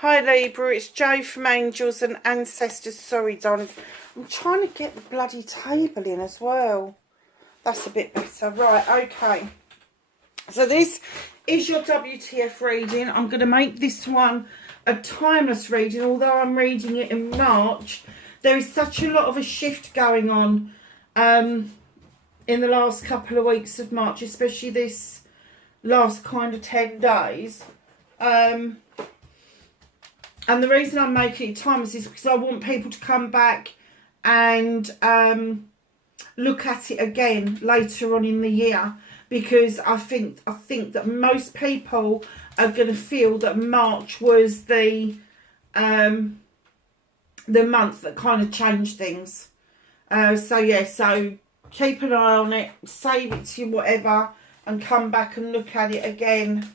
Hi Libra, it's Jo from Angels and Ancestors. Sorry, darling. I'm trying to get the bloody table in as well. That's a bit better. Right, okay. So this is your WTF reading. I'm going to make this one a timeless reading. Although I'm reading it in March, there is such a lot of a shift going on in the last couple of weeks of March, especially this last kind of 10 days. And the reason I'm making it timeless is because I want people to come back and look at it again later on in the year. Because I think that most people are going to feel that March was the month that kind of changed things. So keep an eye on it, save it to whatever, and come back and look at it again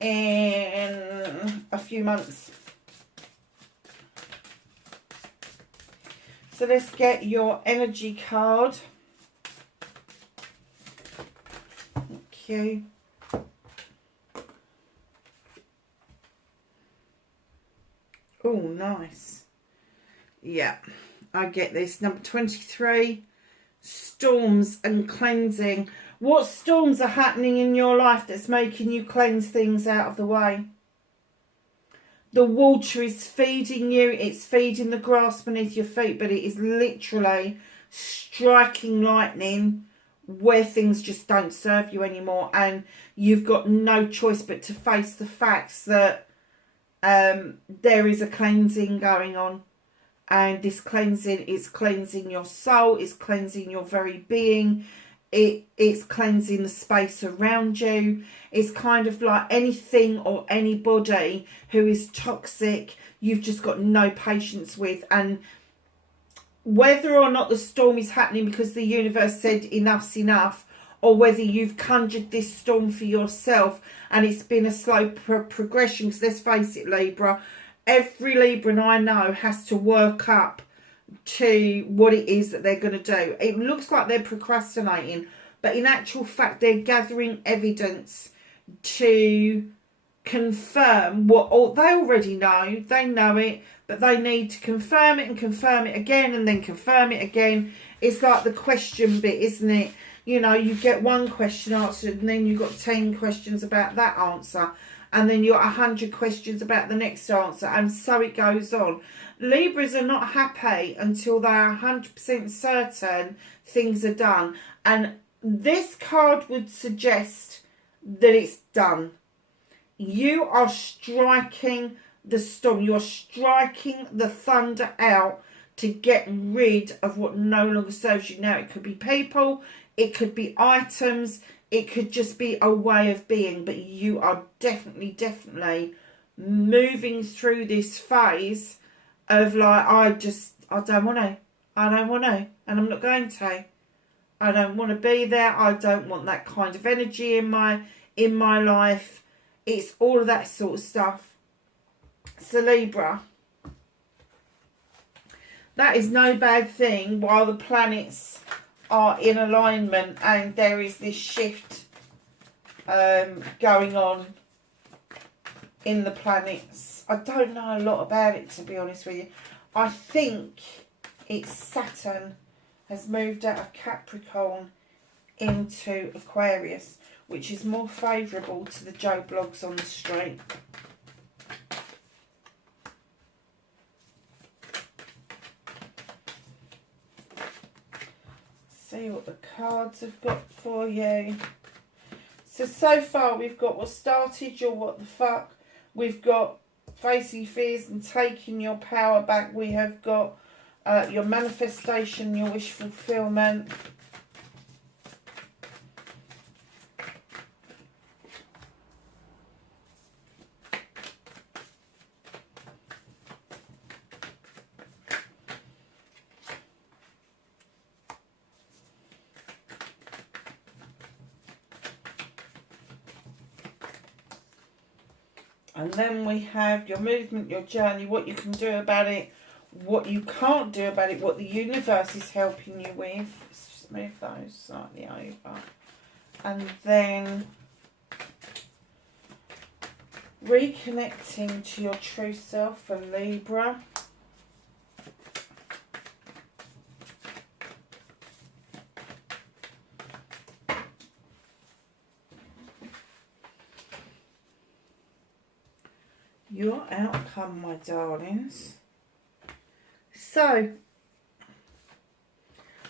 in a few months. So let's get your energy card. Thank you. Oh, nice. Yeah, I get this. Number 23, storms and cleansing. What storms are happening in your life that's making you cleanse things out of the way? The water is feeding you. It's feeding the grass beneath your feet, but it is literally striking lightning where things just don't serve you anymore, and you've got no choice but to face the facts that there is a cleansing going on, and this cleansing is cleansing your soul, it's cleansing your very being, it's cleansing the space around you. It's kind of like anything or anybody who is toxic, you've just got no patience with. And whether or not the storm is happening because the universe said enough's enough, or whether you've conjured this storm for yourself and it's been a slow progression, because let's face it, Libra, every Libran I know has to work up to what it is that they're going to do. It looks like they're procrastinating, but in actual fact they're gathering evidence to confirm what they already know. They know it, but they need to confirm it and confirm it again and then confirm it again. It's like the question bit, isn't it? You know, you get one question answered and then you've got 10 questions about that answer, and then you've got 100 questions about the next answer, and so it goes on. Libras are not happy until they are 100% certain things are done. And this card would suggest that it's done. You are striking the storm. You're striking the thunder out to get rid of what no longer serves you. Now, it could be people, it could be items, it could just be a way of being. But you are definitely moving through this phase of like, I don't want to, and I'm not going to. I don't want to be there. I don't want that kind of energy in my life. It's all of that sort of stuff. So Libra, that is no bad thing while the planets are in alignment and there is this shift going on in the planets. I don't know a lot about it, to be honest with you. I think it's Saturn has moved out of Capricorn into Aquarius, which is more favourable to the Joe Blogs on the street. See what the cards have got for you. So far we've got what started your what the fuck. We've got facing fears and taking your power back. We have got your manifestation, your wish fulfillment. And then we have your movement, your journey, what you can do about it, what you can't do about it, what the universe is helping you with. Let's just move those slightly over. And then Reconnecting to your true self for Libra. Your outcome, my darlings. So,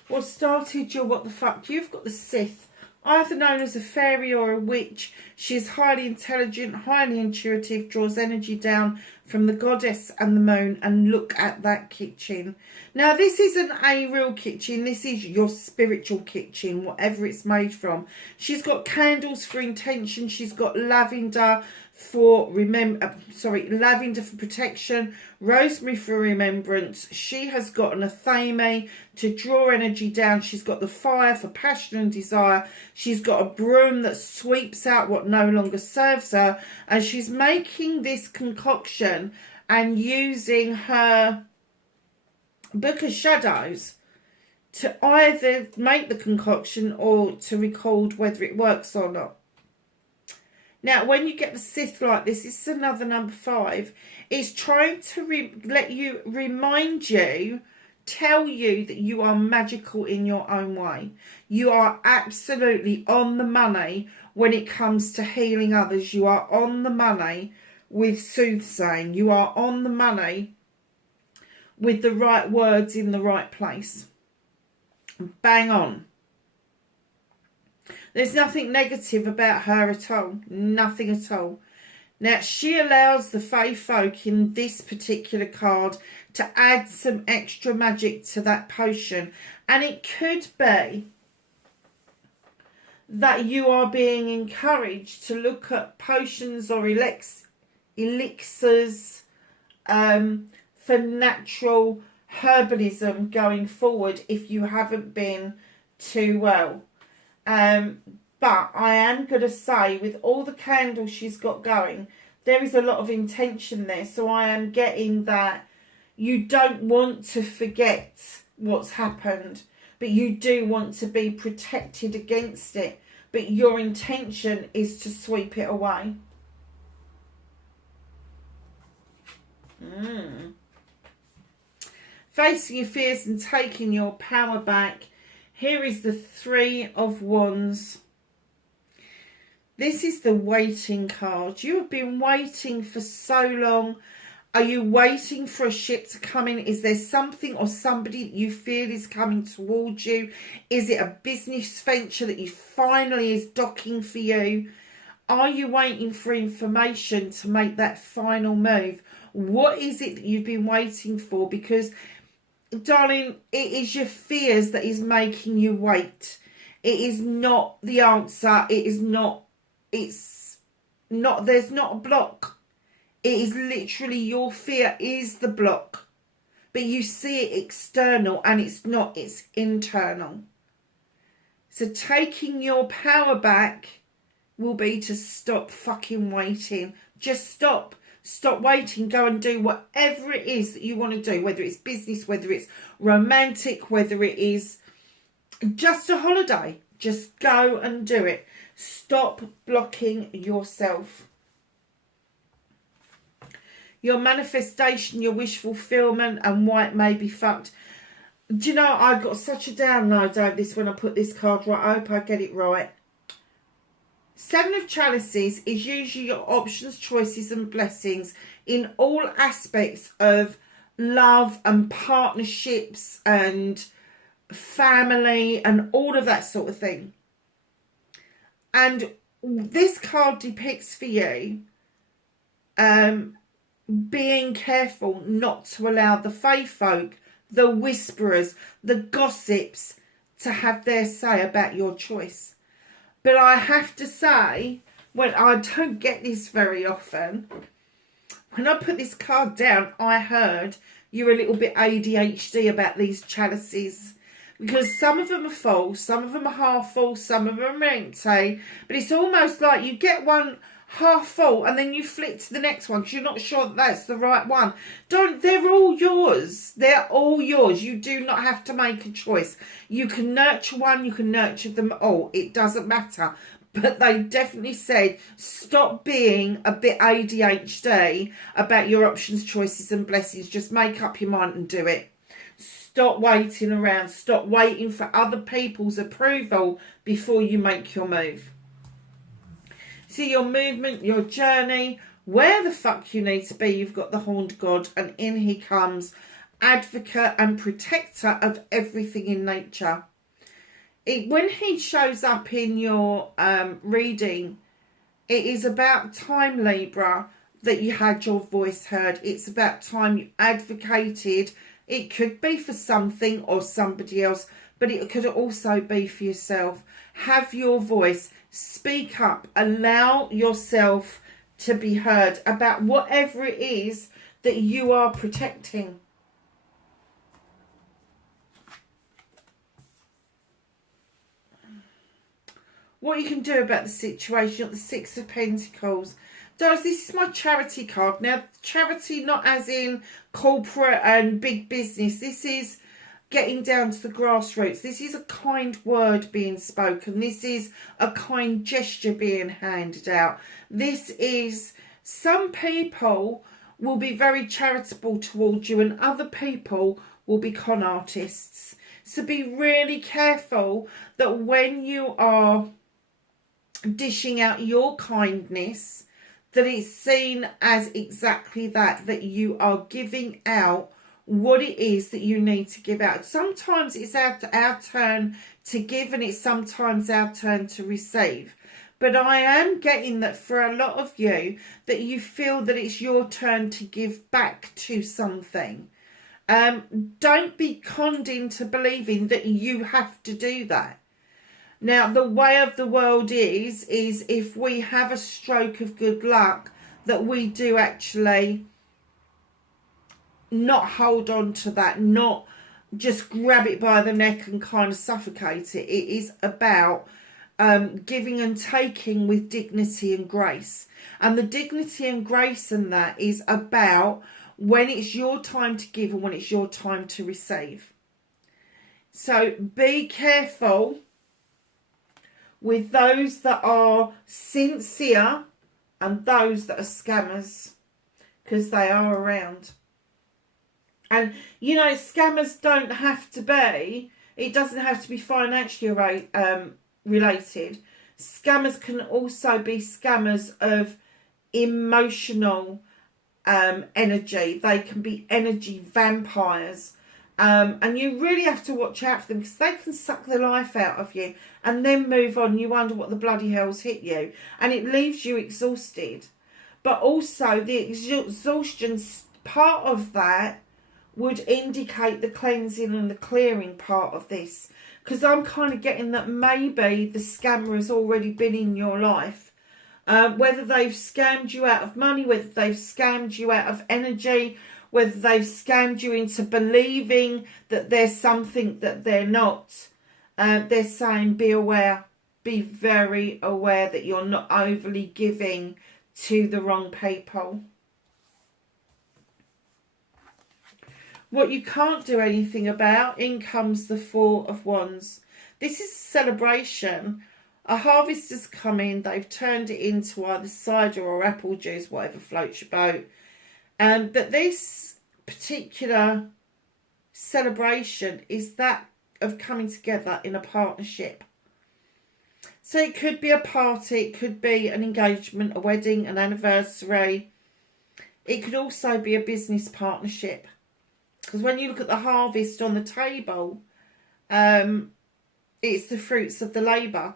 what started your what the fuck? You've got the Sith, either known as a fairy or a witch. She is highly intelligent, highly intuitive, draws energy down from the goddess and the moon. And look at that kitchen. Now, this isn't a real kitchen. This is your spiritual kitchen, whatever it's made from. She's got candles for intention. She's got lavender for lavender for protection, rosemary for remembrance. She has got an athame to draw energy down. She's got the fire for passion and desire. She's got a broom that sweeps out what no longer serves her, and she's making this concoction and using her book of shadows to either make the concoction or to record whether it works or not. Now, when you get the Sith like this is another number 5. It's trying to remind you, tell you that you are magical in your own way. You are absolutely on the money when it comes to healing others. You are on the money with soothsaying. You are on the money with the right words in the right place. Bang on. There's nothing negative about her at all. Nothing at all. Now, she allows the Fae folk in this particular card to add some extra magic to that potion. And it could be that you are being encouraged to look at potions or elixirs for natural herbalism going forward if you haven't been too well. But I am going to say, with all the candles she's got going, there is a lot of intention there. So I am getting that you don't want to forget what's happened, but you do want to be protected against it. But your intention is to sweep it away. Facing your fears and taking your power back. Here is the 3 of Wands. This is the waiting card. You have been waiting for so long. Are you waiting for a ship to come in? Is there something or somebody that you feel is coming towards you? Is it a business venture that you finally is docking for you? Are you waiting for information to make that final move? What is it that you've been waiting for? Because, darling, it is your fears that is making you wait. It is not the answer. There's not a block. It is literally your fear is the block. But you see it external and it's not, it's internal. So taking your power back will be to stop fucking waiting. Just stop. Stop waiting. Go and do whatever it is that you want to do. Whether it's business, whether it's romantic, whether it is just a holiday. Just go and do it. Stop blocking yourself. Your manifestation, your wish fulfillment, and why it may be fucked. Do you know, I got such a download over this when I put this card right. I hope I get it right. 7 of Chalices is usually your options, choices and blessings in all aspects of love and partnerships and family and all of that sort of thing. And this card depicts for you being careful not to allow the fae folk, the whisperers, the gossips to have their say about your choice. But I have to say, when I don't get this very often, when I put this card down, I heard you're a little bit ADHD about these chalices. Because some of them are full, some of them are half full, some of them are empty. But it's almost like you get one half full and then you flick to the next one because you're not sure that that's the right one. They're all yours. They're all yours. You do not have to make a choice. You can nurture one, you can nurture them all. It doesn't matter. but they definitely said stop being a bit ADHD about your options, choices and blessings. Just make up your mind and do it. Stop waiting around. Stop waiting for other people's approval before you make your move. See, your movement, your journey, where the fuck you need to be, you've got the horned god, and in he comes, advocate and protector of everything in nature. When he shows up in your reading, it is about time, Libra, that you had your voice heard. It's about time you advocated. It could be for something or somebody else, but it could also be for yourself. Have your voice. Speak up. Allow yourself to be heard about whatever it is that you are protecting. What you can do about the situation, the Six of Pentacles. Darling, this is my charity card. Now, charity not as in corporate and big business. This is getting down to the grassroots. This is a kind word being spoken. This is a kind gesture being handed out. This is, some people will be very charitable towards you and other people will be con artists. So be really careful that when you are dishing out your kindness, that it's seen as exactly that, that you are giving out what it is that you need to give out. Sometimes it's our turn to give and it's sometimes our turn to receive. But I am getting that for a lot of you, that you feel that it's your turn to give back to something. Don't be conned into believing that you have to do that. Now, the way of the world is if we have a stroke of good luck, that we do actually not hold on to that, not just grab it by the neck and kind of suffocate it. It is about giving and taking with dignity and grace. And the dignity and grace in that is about when it's your time to give and when it's your time to receive. So be careful with those that are sincere and those that are scammers, because they are around. And, you know, scammers don't have to be, it doesn't have to be financially related. Scammers can also be scammers of emotional energy. They can be energy vampires. And you really have to watch out for them, because they can suck the life out of you and then move on. You wonder what the bloody hell's hit you, and it leaves you exhausted. But also the exhaustion part of that would indicate the cleansing and the clearing part of this, because I'm kind of getting that maybe the scammer has already been in your life. Whether they've scammed you out of money, whether they've scammed you out of energy, whether they've scammed you into believing that there's something that they're not. They're saying be aware, be very aware that you're not overly giving to the wrong people. What you can't do anything about, in comes the Four of Wands. This is a celebration. A harvest has come in. They've turned it into either cider or apple juice, whatever floats your boat. But this particular celebration is that of coming together in a partnership. So it could be a party, it could be an engagement, a wedding, an anniversary. It could also be a business partnership. Because when you look at the harvest on the table, it's the fruits of the labour.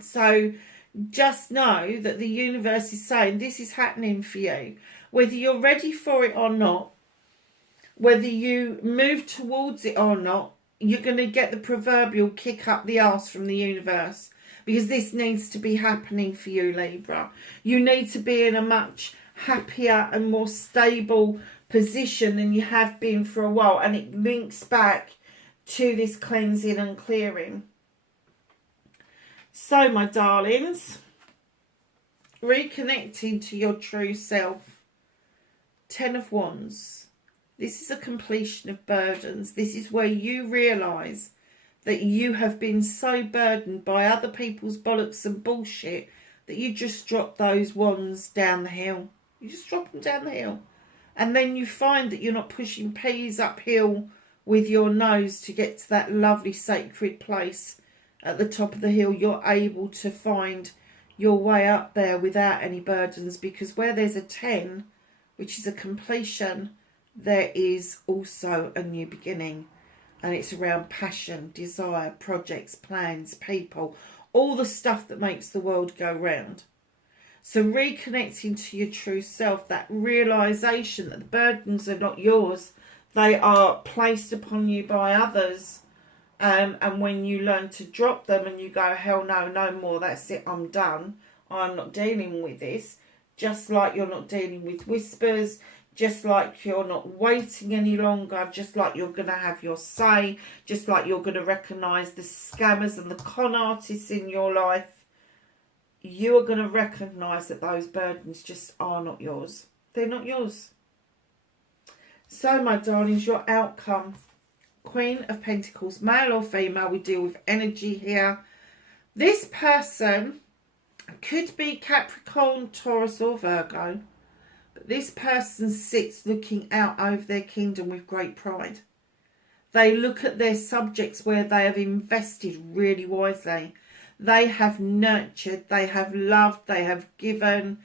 So just know that the universe is saying this is happening for you. Whether you're ready for it or not, whether you move towards it or not, you're going to get the proverbial kick up the arse from the universe. Because this needs to be happening for you, Libra. You need to be in a much happier and more stable position than you have been for a while. And it links back to this cleansing and clearing. So, my darlings, reconnecting to your true self. 10 of Wands. This is a completion of burdens. This is where you realise that you have been so burdened by other people's bollocks and bullshit that you just drop those wands down the hill. You just drop them down the hill. And then you find that you're not pushing peas uphill with your nose to get to that lovely sacred place at the top of the hill. You're able to find your way up there without any burdens, because where there's a 10, which is a completion, there is also a new beginning. And it's around passion, desire, projects, plans, people, all the stuff that makes the world go round. So reconnecting to your true self, that realisation that the burdens are not yours, they are placed upon you by others. And when you learn to drop them and you go, hell no, no more, that's it, I'm done, I'm not dealing with this. Just like you're not dealing with whispers, just like you're not waiting any longer, just like you're going to have your say, just like you're going to recognise the scammers and the con artists in your life, you are going to recognise that those burdens just are not yours. They're not yours. So, my darlings, your outcome. Queen of Pentacles, male or female, we deal with energy here. This person could be Capricorn, Taurus or Virgo. But this person sits looking out over their kingdom with great pride. They look at their subjects where they have invested really wisely. They have nurtured, they have loved, they have given,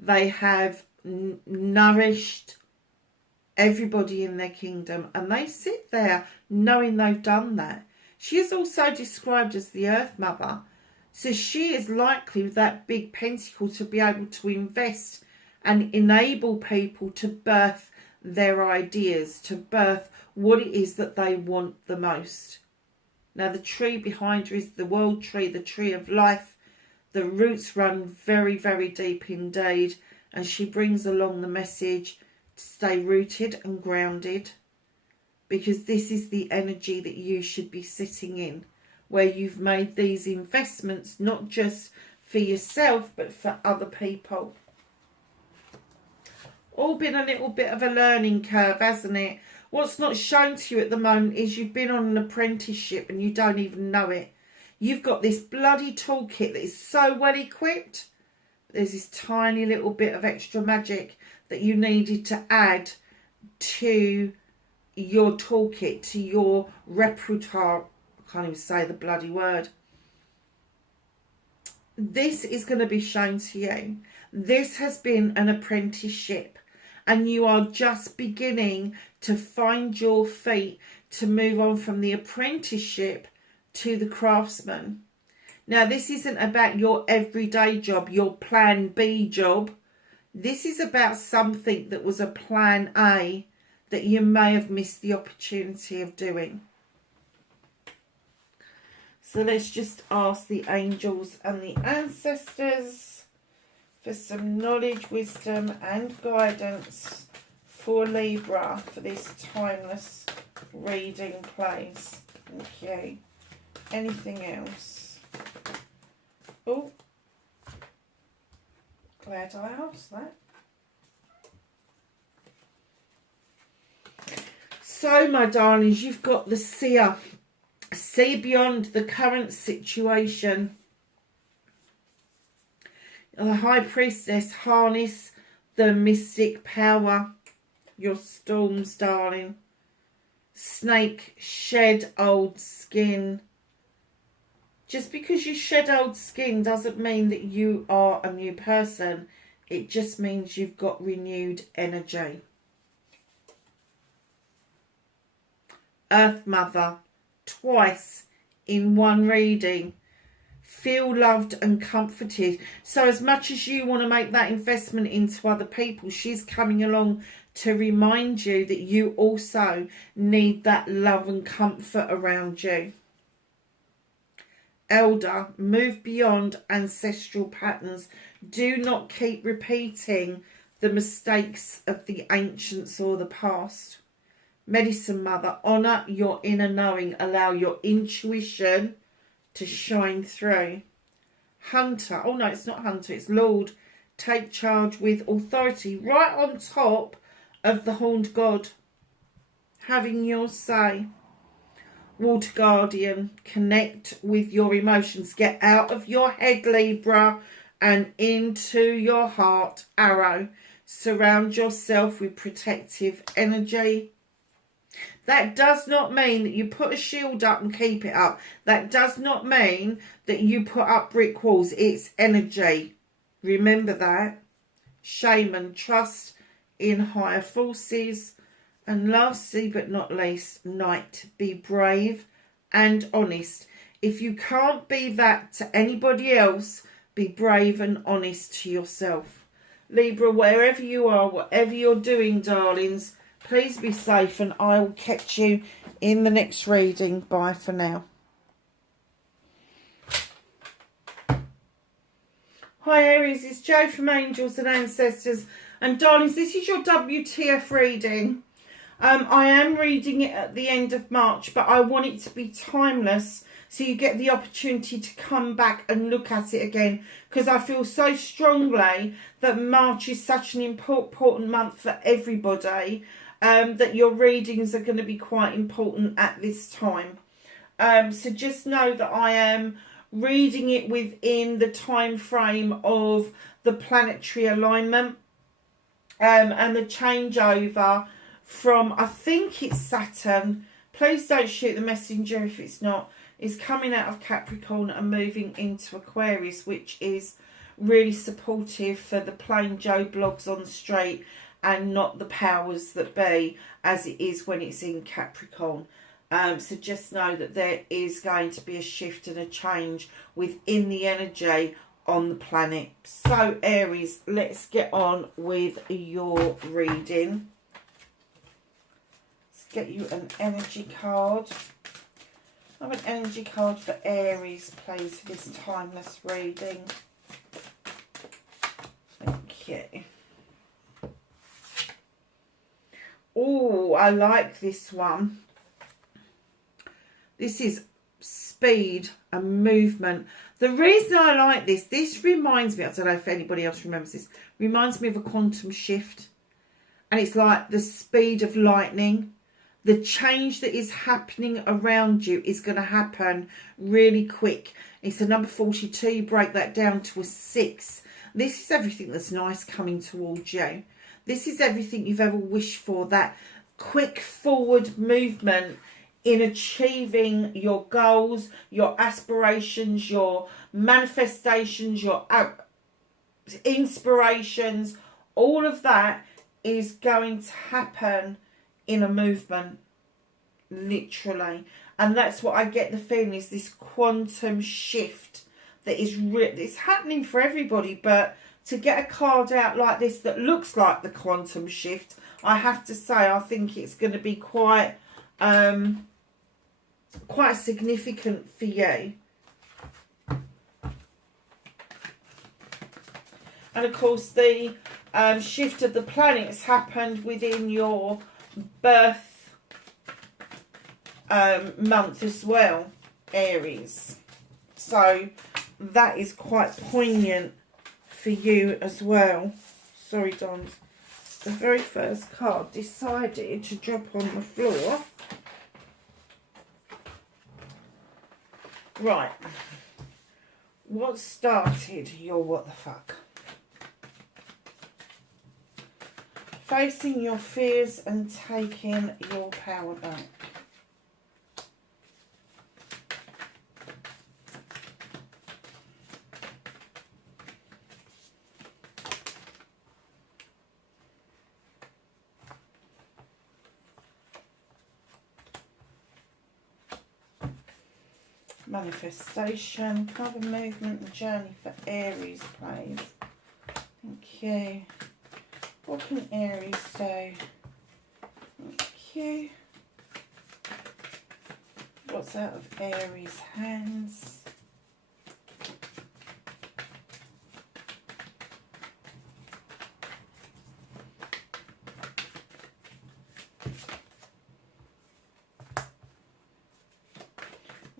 they have nourished everybody in their kingdom. And they sit there knowing they've done that. She is also described as the Earth Mother. So she is likely with that big pentacle to be able to invest and enable people to birth their ideas, to birth what it is that they want the most. Now the tree behind her is the world tree, the tree of life. The roots run very, very deep indeed. And she brings along the message to stay rooted and grounded. Because this is the energy that you should be sitting in. Where you've made these investments, not just for yourself, but for other people. All been a little bit of a learning curve, hasn't it? What's not shown to you at the moment is you've been on an apprenticeship and you don't even know it. You've got this bloody toolkit that is so well equipped. There's this tiny little bit of extra magic that you needed to add to your toolkit, to your repertoire. I can't even say the bloody word. This is going to be shown to you. This has been an apprenticeship. And you are just beginning to find your feet to move on from the apprenticeship to the craftsman. Now, this isn't about your everyday job, your plan B job. This is about something that was a plan A that you may have missed the opportunity of doing. So let's just ask the angels and the ancestors for some knowledge, wisdom and guidance for Libra for this timeless reading, please. Thank you. Anything else? Oh, glad I asked that. So, my darlings, you've got the seer. See beyond the current situation. The High Priestess, harness the mystic power. Your storms, darling. Snake, shed old skin. Just because you shed old skin doesn't mean that you are a new person. It just means you've got renewed energy. Earth Mother, twice in one reading. Feel loved and comforted. So as much as you want to make that investment into other people, she's coming along to remind you that you also need that love and comfort around you. Elder, move beyond ancestral patterns. Do not keep repeating the mistakes of the ancients or the past. Medicine Mother, honour your inner knowing. Allow your intuition to shine through. Hunter, oh no, it's not Hunter, it's Lord. Take charge with authority, right on top of the horned god, having your say. Water Guardian, connect with your emotions. Get out of your head, Libra, and into your heart, Arrow. Surround yourself with protective energy. That does not mean that you put a shield up and keep it up. That does not mean that you put up brick walls. It's energy. Remember that. Shaman, trust in higher forces. And lastly but not least, Knight, be brave and honest. If you can't be that to anybody else, be brave and honest to yourself. Libra, wherever you are, whatever you're doing, darlings, please be safe, and I will catch you in the next reading. Bye for now. Hi Aries, it's Jo from Angels and Ancestors. And darlings, this is your WTF reading. I am reading it at the end of March, but I want it to be timeless, so you get the opportunity to come back and look at it again, because I feel so strongly that March is such an important month for everybody, that your readings are going to be quite important at this time. So just know that I am reading it within the time frame of the planetary alignment, and the changeover from, I think it's Saturn, please don't shoot the messenger if it's not, is coming out of Capricorn and moving into Aquarius, which is really supportive for the plain Joe blogs on the street and not the powers that be, as it is when it's in Capricorn. So just know that there is going to be a shift and a change within the energy on the planet. So Aries, let's get on with your reading. Let's get you an energy card. I have an energy card for Aries, please, for this timeless reading. Thank you. Oh, I like this one. This is speed and movement. The reason I like this reminds me, I don't know if anybody else remembers this, reminds me of a quantum shift. And it's like the speed of lightning. The change that is happening around you is going to happen really quick. It's a number 42. You break that down to a 6. This is everything that's nice coming towards you. This is everything you've ever wished for. That quick forward movement in achieving your goals, your aspirations, your manifestations, your inspirations. All of that is going to happen in a movement, literally. And that's what I get the feeling is this quantum shift that is it's happening for everybody. But to get a card out like this that looks like the quantum shift, I have to say I think it's going to be quite significant for you. And of course the shift of the planets happened within your birth month as well, Aries. So that is quite poignant for you as well. Sorry, Dons. The very first card decided to drop on the floor. Right. What started your what the fuck? Facing your fears and taking your power back. Manifestation, cover movement and journey for Aries, please. Thank you. What can Aries do? Thank you. What's out of Aries' hands?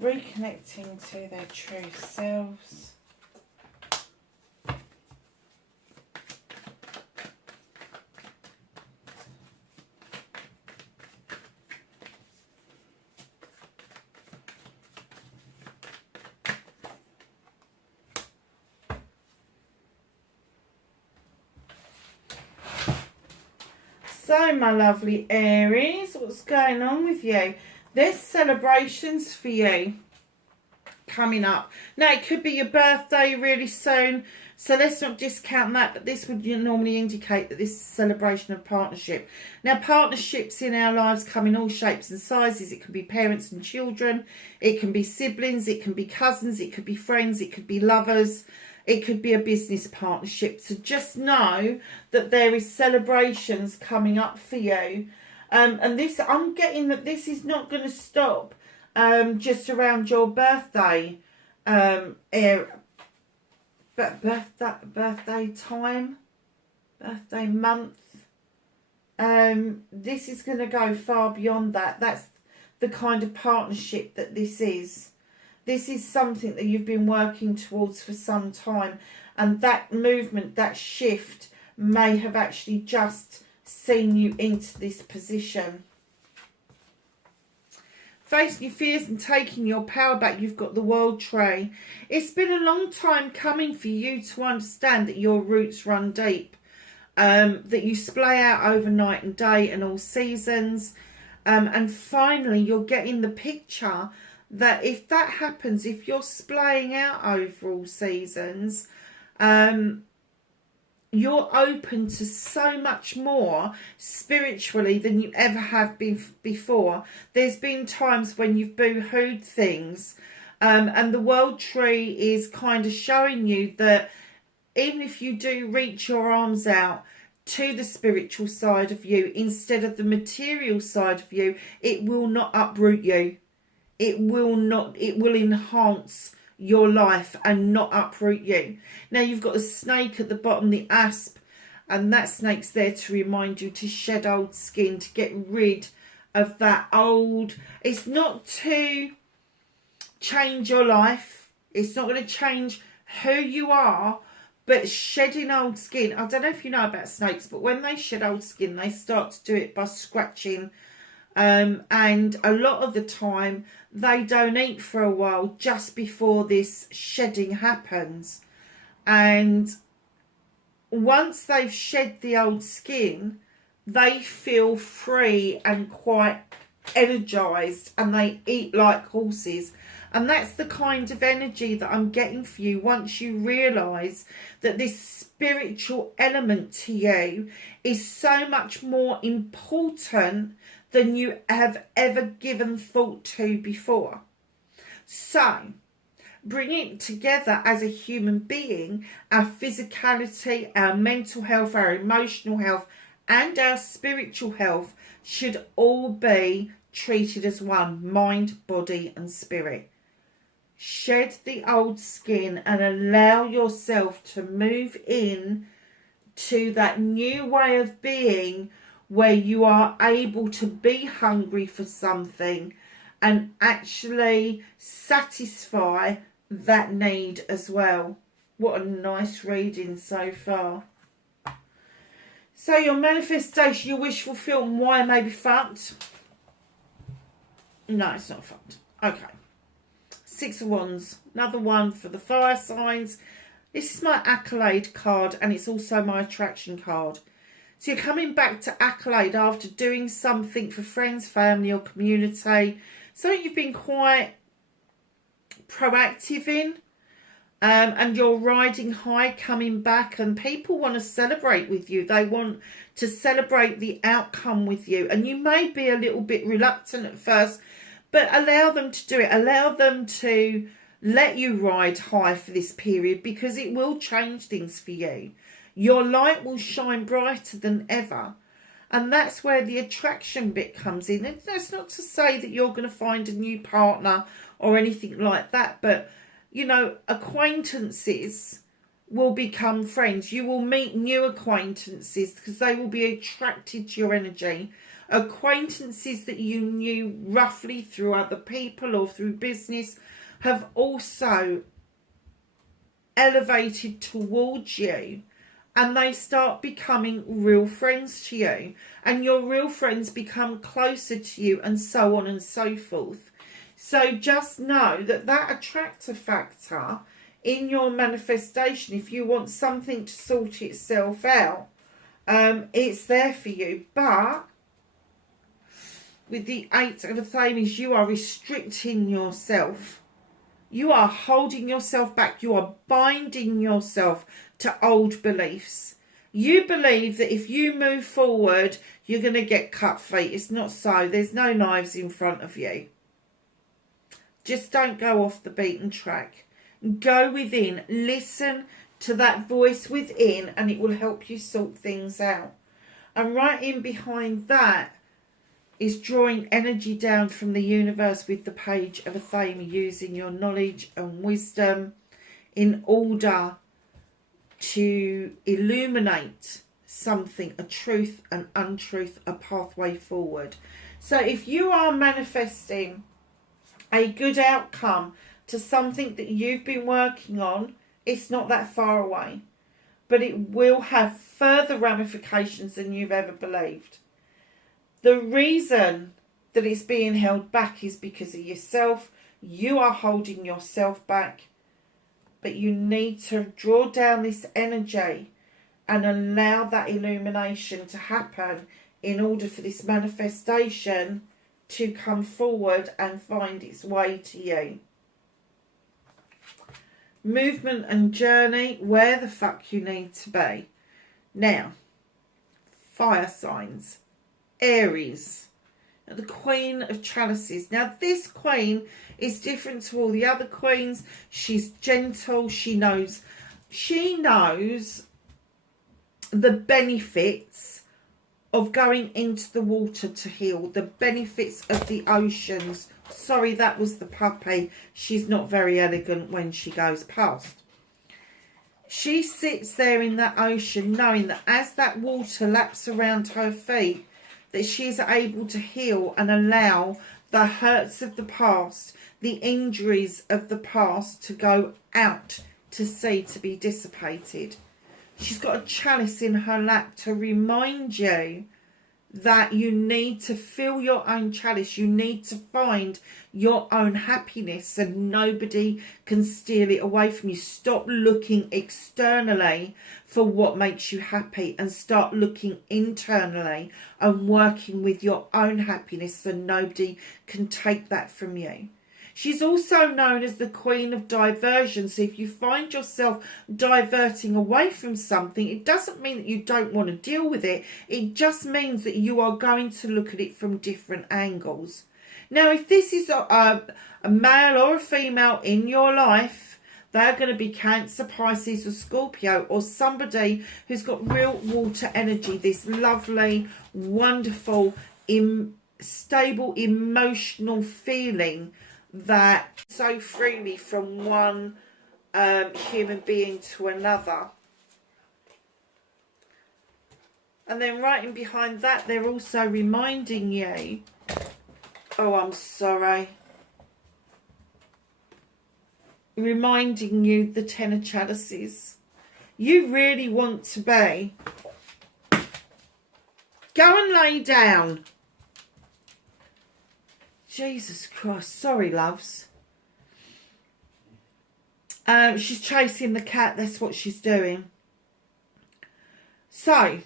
Reconnecting to their true selves. So, my lovely Aries, what's going on with you? There's celebrations for you coming up. Now, it could be your birthday really soon, so let's not discount that, but this would normally indicate that this is a celebration of partnership. Now, partnerships in our lives come in all shapes and sizes. It can be parents and children, it can be siblings, it can be cousins, it could be friends, it could be lovers, it could be a business partnership. So just know that there is celebrations coming up for you. And this, I'm getting that this is not going to stop just around your birthday birthday time, birthday month. This is going to go far beyond that. That's the kind of partnership that this is. This is something that you've been working towards for some time, and that movement, that shift may have actually just seen you into this position. Facing your fears and taking your power back, you've got the World Tree. It's been a long time coming for you to understand that your roots run deep, that you splay out over night and day and all seasons, and finally you're getting the picture that if that happens, if you're splaying out over all seasons, you're open to so much more spiritually than you ever have been before. There's been times when you've boo-hooed things, and the World Tree is kind of showing you that even if you do reach your arms out to the spiritual side of you instead of the material side of you, it will not uproot you. It will not, it will enhance your life and not uproot you. Now, you've got a snake at the bottom, the asp, and that snake's there to remind you to shed old skin, to get rid of that old. It's not to change your life. It's not going to change who you are, but shedding old skin. I don't know if you know about snakes, but when they shed old skin, they start to do it by scratching. And a lot of the time they don't eat for a while just before this shedding happens. And once they've shed the old skin, they feel free and quite energized, and they eat like horses. And that's the kind of energy that I'm getting for you once you realise that this spiritual element to you is so much more important than you have ever given thought to before. So, bring it together as a human being, our physicality, our mental health, our emotional health, and our spiritual health should all be treated as one: mind, body, and spirit. Shed the old skin and allow yourself to move in to that new way of being, where you are able to be hungry for something and actually satisfy that need as well. What a nice reading so far. So your manifestation, your wish fulfillment, why may be fucked? No, it's not fucked. Okay. Six of Wands, another one for the fire signs. This is my accolade card, and it's also my attraction card. So you're coming back to accolade after doing something for friends, family or community. Something you've been quite proactive in. And you're riding high, coming back, and people want to celebrate with you. They want to celebrate the outcome with you. And you may be a little bit reluctant at first, but allow them to do it. Allow them to let you ride high for this period, because it will change things for you. Your light will shine brighter than ever. And that's where the attraction bit comes in. And that's not to say that you're going to find a new partner or anything like that. But, you know, acquaintances will become friends. You will meet new acquaintances because they will be attracted to your energy. Acquaintances that you knew roughly through other people or through business have also elevated towards you. And they start becoming real friends to you. And your real friends become closer to you, and so on and so forth. So just know that that attractor factor in your manifestation, if you want something to sort itself out, It's there for you. But with the 8 of the Flames, you are restricting yourself. You are holding yourself back. You are binding yourself to old beliefs. You believe that if you move forward, you're going to get cut feet. It's not so. There's no knives in front of you. Just don't go off the beaten track. Go within. Listen to that voice within, and it will help you sort things out. And right in behind that is drawing energy down from the universe with the Page of a Thame, using your knowledge and wisdom in order to illuminate something, a truth, an untruth, a pathway forward. So if you are manifesting a good outcome to something that you've been working on, it's not that far away, but it will have further ramifications than you've ever believed. The reason that it's being held back is because of yourself. You are holding yourself back. But you need to draw down this energy and allow that illumination to happen in order for this manifestation to come forward and find its way to you. Movement and journey, where the fuck you need to be. Now, fire signs. Aries, the Queen of Chalices. Now this queen is different to all the other queens. She's gentle. She knows the benefits of going into the water to heal, the benefits of the oceans. Sorry, that was the puppy. She's not very elegant when she goes past. She sits there in that ocean knowing that as that water laps around her feet, that she is able to heal and allow the hurts of the past, the injuries of the past to go out to sea, to be dissipated. She's got a chalice in her lap to remind you that you need to fill your own chalice. You need to find your own happiness, and nobody can steal it away from you. Stop looking externally for what makes you happy and start looking internally and working with your own happiness, so nobody can take that from you. She's also known as the Queen of Diversion. So if you find yourself diverting away from something, it doesn't mean that you don't want to deal with it. It just means that you are going to look at it from different angles. Now, if this is a male or a female in your life, they're going to be Cancer, Pisces or Scorpio, or somebody who's got real water energy, this lovely, wonderful, stable, emotional feeling that so freely from one human being to another. And then right in behind that, they're also reminding you, oh, I'm sorry, reminding you the Ten of Chalices. You really want to be, go and lay down. Jesus Christ, sorry loves. She's chasing the cat, that's what she's doing. So,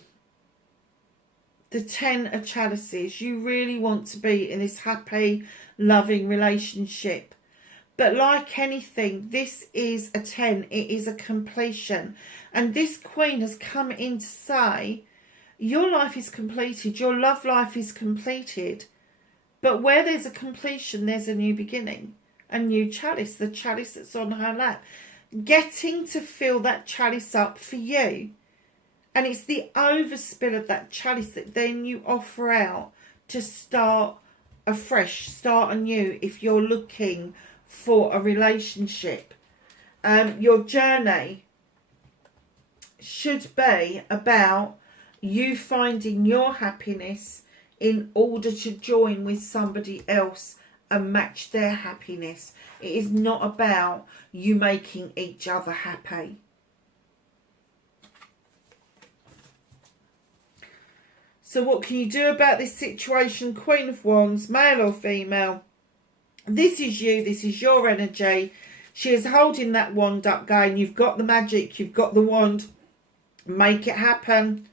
the Ten of Chalices, you really want to be in this happy, loving relationship. But like anything, this is a 10, it is a completion. And this Queen has come in to say, your life is completed, your love life is completed. But where there's a completion, there's a new beginning, a new chalice, the chalice that's on her lap. Getting to fill that chalice up for you. And it's the overspill of that chalice that then you offer out to start afresh, start anew if you're looking for a relationship. Your journey should be about you finding your happiness in order to join with somebody else and match their happiness. It is not about you making each other happy. So what can you do about this situation? Queen of Wands, male or female. This is you. This is your energy. She is holding that wand up going, you've got the magic. You've got the wand. Make it happen.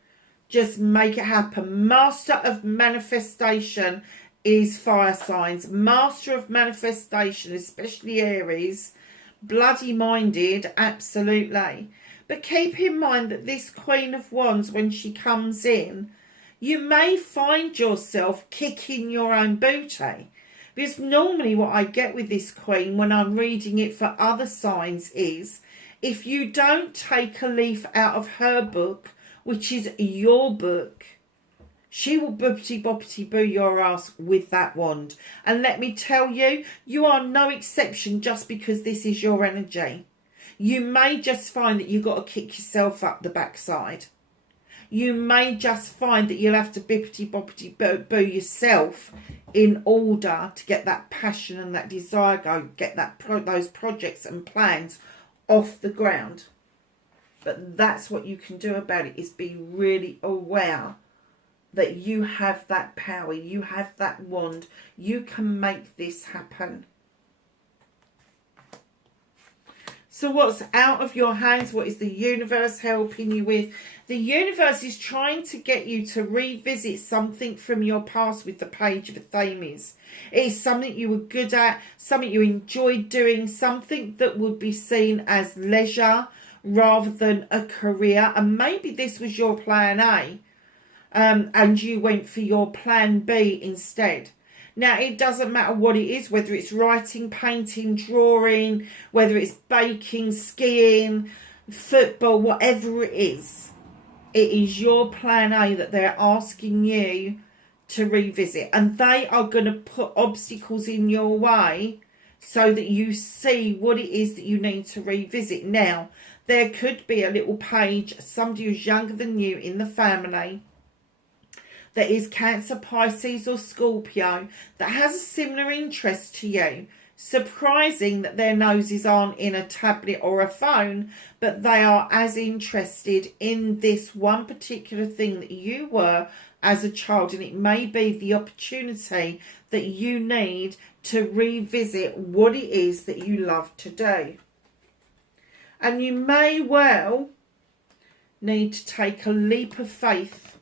Just make it happen. Master of manifestation is fire signs. Master of manifestation, especially Aries, bloody minded, absolutely. But keep in mind that this Queen of Wands, when she comes in, you may find yourself kicking your own booty. Because normally what I get with this Queen when I'm reading it for other signs is, if you don't take a leaf out of her book, which is your book, she will boppity boppity boo your ass with that wand. And let me tell you, you are no exception just because this is your energy. You may just find that you've got to kick yourself up the backside. You may just find that you'll have to bippity boppity boo yourself in order to get that passion and that desire going, get that those projects and plans off the ground. But that's what you can do about it, is be really aware that you have that power, you have that wand, you can make this happen. So what's out of your hands? What is the universe helping you with? The universe is trying to get you to revisit something from your past with the Page of Athames. It is something you were good at, something you enjoyed doing, something that would be seen as leisure rather than a career. And maybe this was your plan A, and you went for your plan B instead. Now, it doesn't matter what it is, whether it's writing, painting, drawing, whether it's baking, skiing, football, whatever it is your plan A that they're asking you to revisit. And they are going to put obstacles in your way so that you see what it is that you need to revisit. Now, there could be a little page, somebody who's younger than you in the family, that is Cancer, Pisces or Scorpio, that has a similar interest to you. Surprising that their noses aren't in a tablet or a phone, but they are as interested in this one particular thing that you were as a child. And it may be the opportunity that you need to revisit what it is that you love to do. And you may well need to take a leap of faith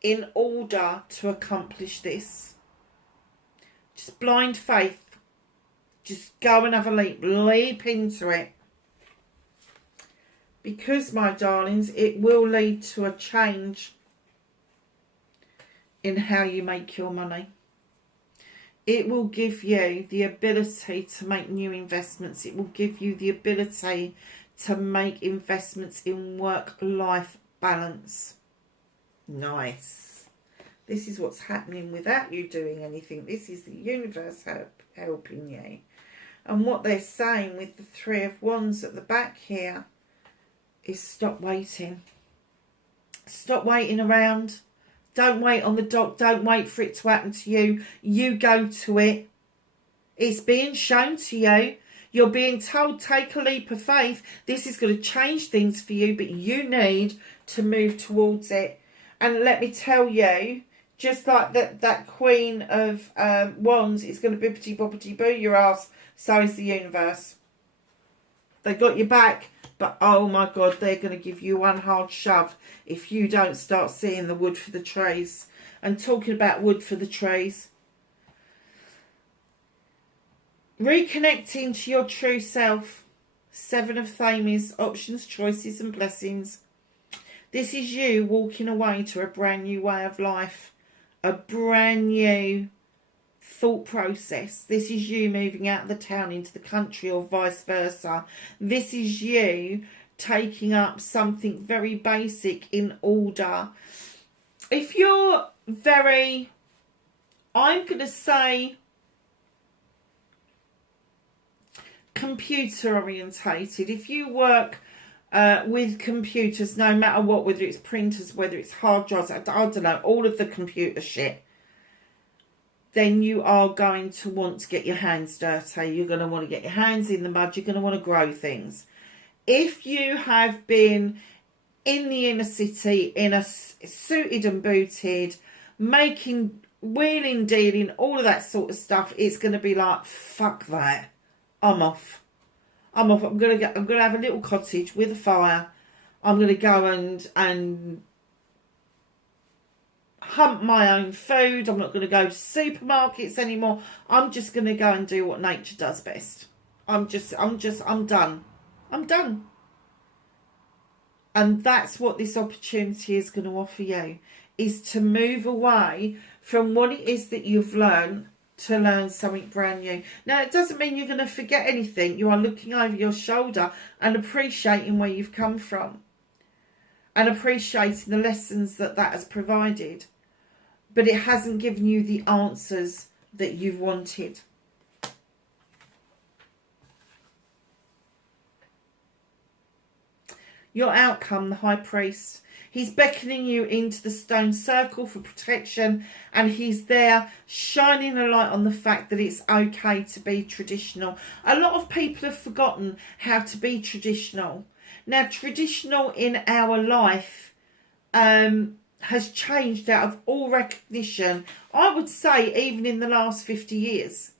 in order to accomplish this. Just blind faith. Just go and have a leap. Leap into it. Because, my darlings, it will lead to a change in how you make your money. It will give you the ability to make new investments. It will give you the ability to make investments in work-life balance. Nice. This is what's happening without you doing anything. This is the universe helping you. And what they're saying with the Three of Wands at the back here is stop waiting. Stop waiting around. Don't wait on the dock. Don't wait for it to happen to you. You go to it. It's being shown to you. You're being told, take a leap of faith. This is going to change things for you, but you need to move towards it. And let me tell you, just like that Queen of Wands is going to bippity boppity boo your ass, so is the universe. They got your back, but oh my God, they're going to give you one hard shove if you don't start seeing the wood for the trees. And talking about wood for the trees, reconnecting to your true self. Seven of Thames, options, choices and blessings. This is you walking away to a brand new way of life, a brand new thought process. This is you moving out of the town into the country or vice versa. This is you taking up something very basic in order. If you're very, I'm going to say, computer orientated, if you work with computers, no matter what, whether it's printers, whether it's hard drives, I don't know, all of the computer shit, then you are going to want to get your hands dirty. You're going to want to get your hands in the mud. You're going to want to grow things. If you have been in the inner city, in a suited and booted, making, wheeling, dealing, all of that sort of stuff, it's going to be like, fuck that. I'm off. I'm going to have a little cottage with a fire. I'm going to go and hunt my own food. I'm not going to go to supermarkets anymore. I'm just going to go and do what nature does best. I'm done. I'm done. And that's what this opportunity is going to offer you, is to move away from what it is that you've learned to learn something brand new. Now, it doesn't mean you're going to forget anything. You are looking over your shoulder and appreciating where you've come from and appreciating the lessons that has provided. But it hasn't given you the answers that you've wanted. Your outcome, the High Priest. He's beckoning you into the stone circle for protection, and he's there shining a light on the fact that it's okay to be traditional. A lot of people have forgotten how to be traditional. Now, traditional in our life has changed out of all recognition, I would say, even in the last 50 years.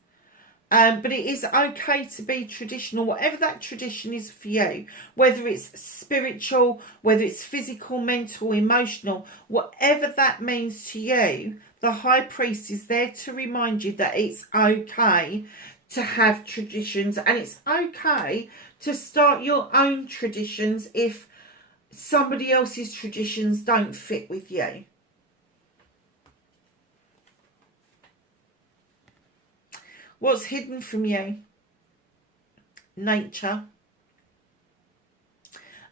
But it is okay to be traditional, whatever that tradition is for you, whether it's spiritual, whether it's physical, mental, emotional, whatever that means to you. The High Priest is there to remind you that it's okay to have traditions, and it's okay to start your own traditions if somebody else's traditions don't fit with you. What's hidden from you? Nature.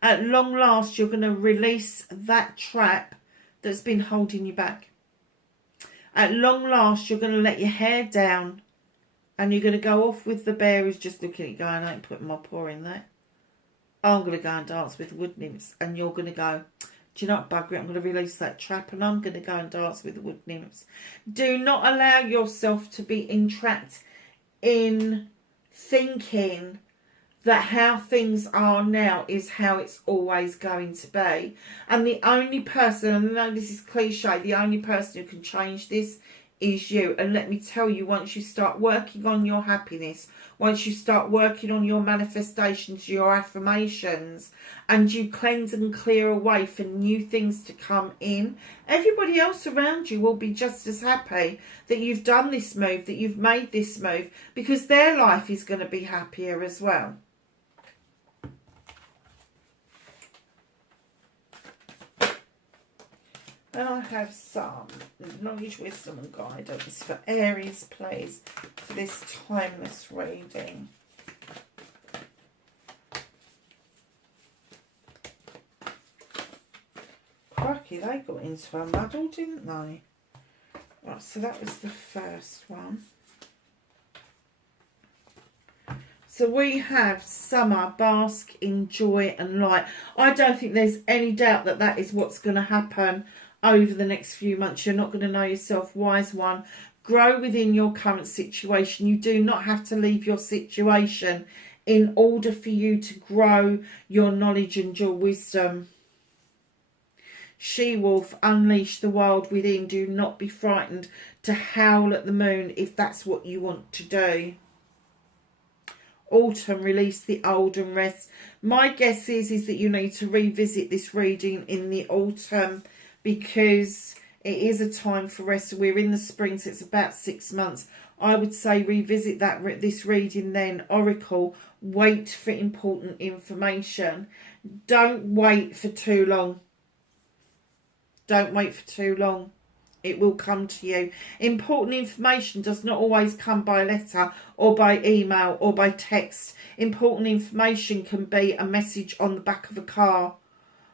At long last, you're going to release that trap that's been holding you back. At long last, you're going to let your hair down and you're going to go off with the bear who's just looking at you going, I ain't putting my paw in there. I'm going to go and dance with the wood nymphs. And you're going to go, do you know what, bugger it? I'm going to release that trap and I'm going to go and dance with the wood nymphs. Do not allow yourself to be entrapped in thinking that how things are now is how it's always going to be. And the only person, and I know this is cliche, the only person who can change this is you. And let me tell you, once you start working on your happiness, once you start working on your manifestations, your affirmations, and you cleanse and clear away for new things to come in, everybody else around you will be just as happy that you've done this move, that you've made this move, because their life is going to be happier as well. And I have some knowledge, wisdom and guidance for Aries, please, for this timeless reading. Crikey, they got into a muddle, didn't they? Right, so that was the first one. So we have summer, bask in joy and light. I don't think there's any doubt that that is what's going to happen over the next few months. You're not going to know yourself, wise one. Grow within your current situation. You do not have to leave your situation in order for you to grow your knowledge and your wisdom. She-wolf, unleash the wild within. Do not be frightened to howl at the moon if that's what you want to do. Autumn, release the old and rest. My guess is that you need to revisit this reading in the autumn, because it is a time for rest. We're in the spring, so it's about 6 months. I would say revisit this reading then. Oracle, wait for important information. Don't wait for too long. Don't wait for too long. It will come to you. Important information does not always come by letter or by email or by text. Important information can be a message on the back of a car,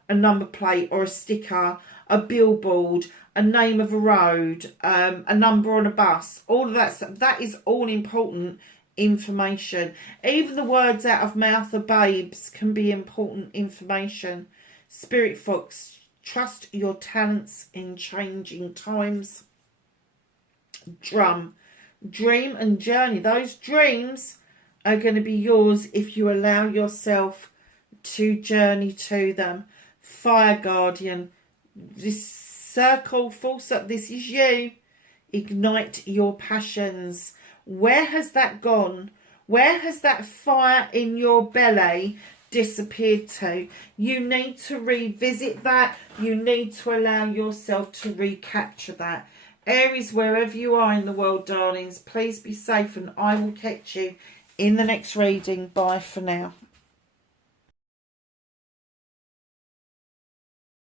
a number plate or a sticker, a billboard, a name of a road, a number on a bus. All of that stuff, that is all important information. Even the words out of mouth of babes can be important information. Spirit Fox, trust your talents in changing times. Drum, dream and journey. Those dreams are going to be yours if you allow yourself to journey to them. Fire Guardian, this circle, full circle, this is you. Ignite your passions. Where has that gone? Where has that fire in your belly disappeared to. You need to revisit that. You need to allow yourself to recapture that. Aries, wherever you are in the world, darlings, please be safe, and I will catch you in the next reading. Bye for now.